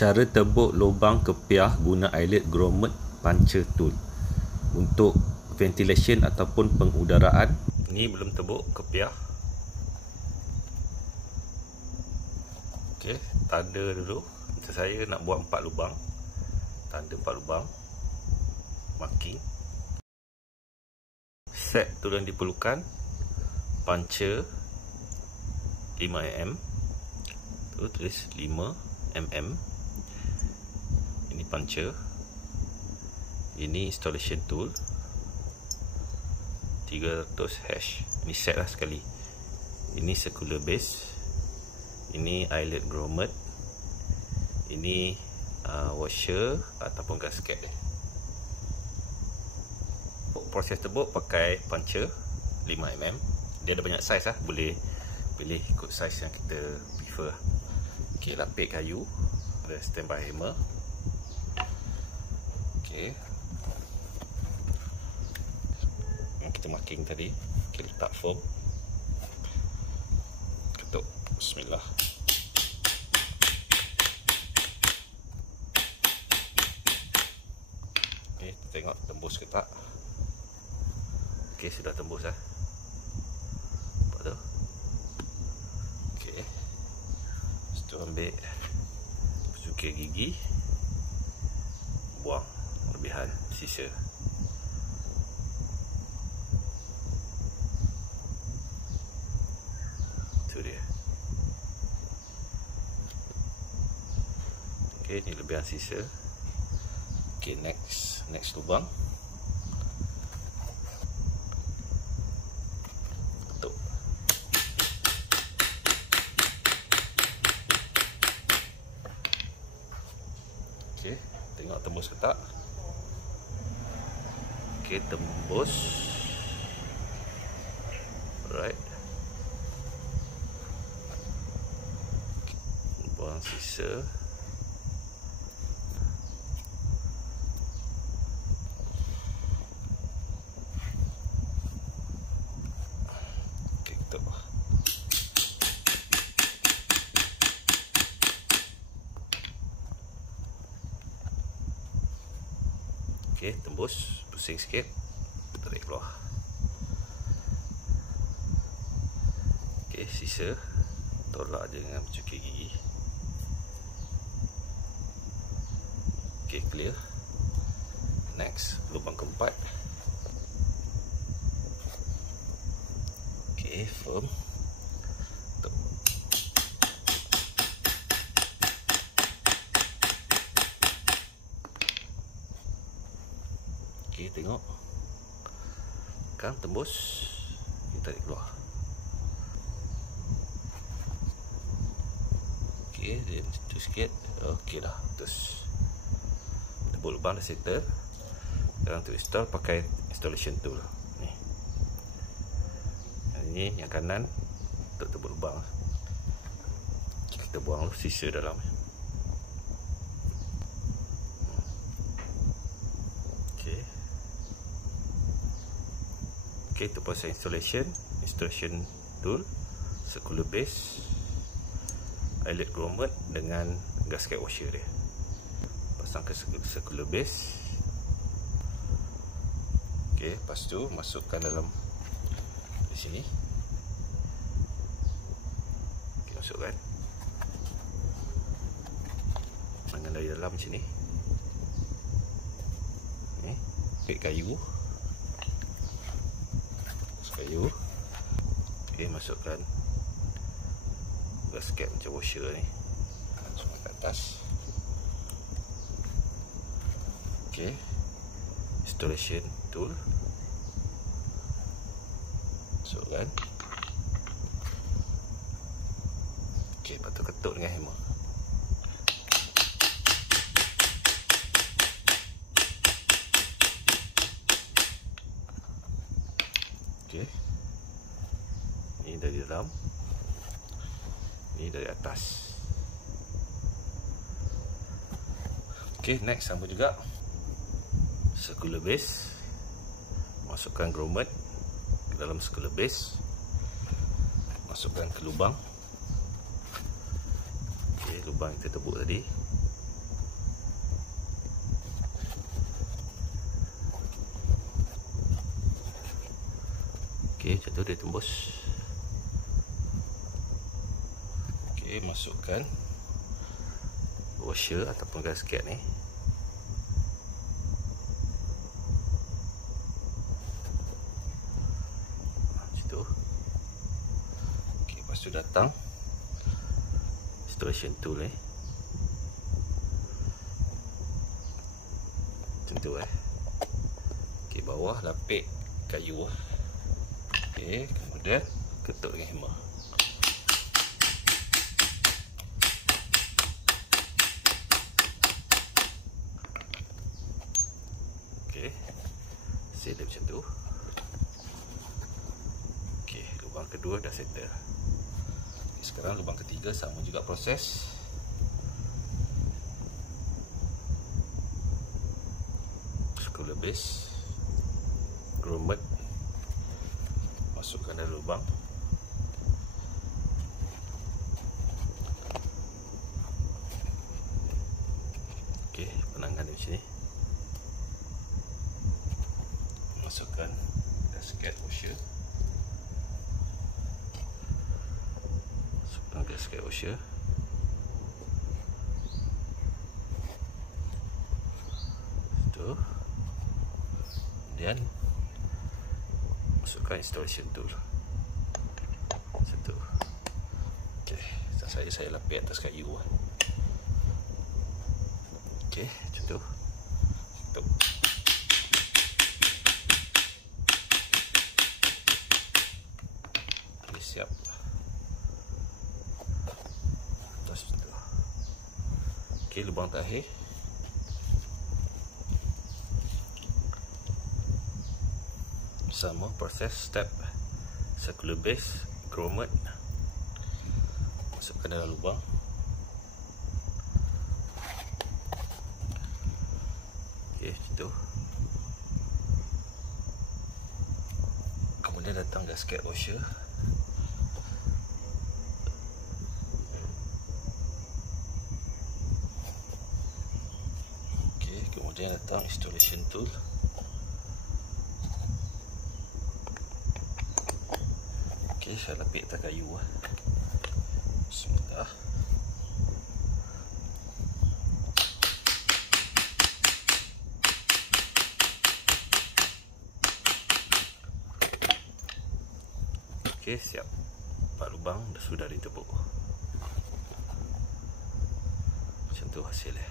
Cara tebuk lubang kepiah guna eyelet grommet puncher tool untuk ventilation ataupun pengudaraan. Ni belum tebuk kepiah. Okey, tanda dulu. Macam saya nak buat 4 lubang. Tanda 4 lubang. Marking. Set tool yang diperlukan. Puncher 5mm. Tu tulis 5mm. Ini puncher. Ini installation tool 300H. Ini set lah sekali. Ini circular base. Ini eyelet grommet. Ini washer ataupun gasket. Proses tebuk pakai puncher 5mm. Dia ada banyak saiz lah. Boleh pilih ikut saiz yang kita prefer. Ok, lapik kayu. Ada standby hammer. Ok, yang kita marking tadi. Ok, letak firm. Ketuk. Bismillah. Ok, kita tengok tembus ke tak. Ok, sudah tembus lah. Nampak tu. Ok, lepas tu ambil cukir gigi, buang lebihan sisa. Tu dia. Ok, ni lebihan sisa. Ok, next lubang. Ketuk. Ok, tengok tembus ke tak. Ok, tembus. Alright. Buang sisa. Ok, ketuk. Ok, tembus. Pusing sikit. Tarik keluar. Ok, sisa tolak je dengan cukir gigi. Ok, clear. Next, lubang keempat. Ok, firm. Tuh. Ok, tengok. Kan tembus. Kita tarik keluar. Ok, dia tu sikit. Ok dah. Terus tebuk lubang dah settle. Sekarang tu install pakai installation tool. Ni. Yang ni yang kanan untuk tebuk lubang. Kita buang sisa dalam. Okey. Okey, itu proses installation tool, circular base, eyelet grommet dengan gasket washer dia. Pasang ke circular base. Ok, lepas tu masukkan dalam di sini. Ok, masukkan. Tangan dari dalam sini. Ni, ambil kayu. Kayu. Ok, masukkan gasket macam washer ni. Masukkan ke atas. Ok, installation tool. Masukkan. Ok, lepas tu ketuk dengan hammer. Ok, ni dari dalam, ni dari atas. Ok, next sama juga. Circular base. Masukkan grommet ke dalam circular base. Masukkan ke lubang. Ok, lubang kita tebuk tadi. Okey, macam tu dia tembus. Okey, masukkan washer ataupun gasket ni. Macam tu. Okey, lepas tu datang installation tool ni. Macam tu Okey, bawah lapik kayu. Okey, kemudian ketuk dengan hammer. Okey, seal dia macam tu. Okey, lubang kedua dah settle. Okay, sekarang lubang ketiga sama juga proses. Screw base, grommet, masukkan dalam lubang. Okey, penangkan dia macam ni. Masukkan gasket washer. Masukkan gasket washer. Tu. Kemudian masukkan installation tool. Satu. Okey, saya lapik atas kayu. Okey, macam tu. Tutup. Okey, siap. Atas tu. Okey, lubang terakhir. Sama proses step, circular base, grommet, masukkan dalam lubang. Okey, macam tu. Kemudian datang gasket washer. Okey, kemudian datang installation tool. Okey, saya lapik atas kayu. Bismillah. Okey, siap. 4 lubang sudah ditepuk. Macam tu hasilnya.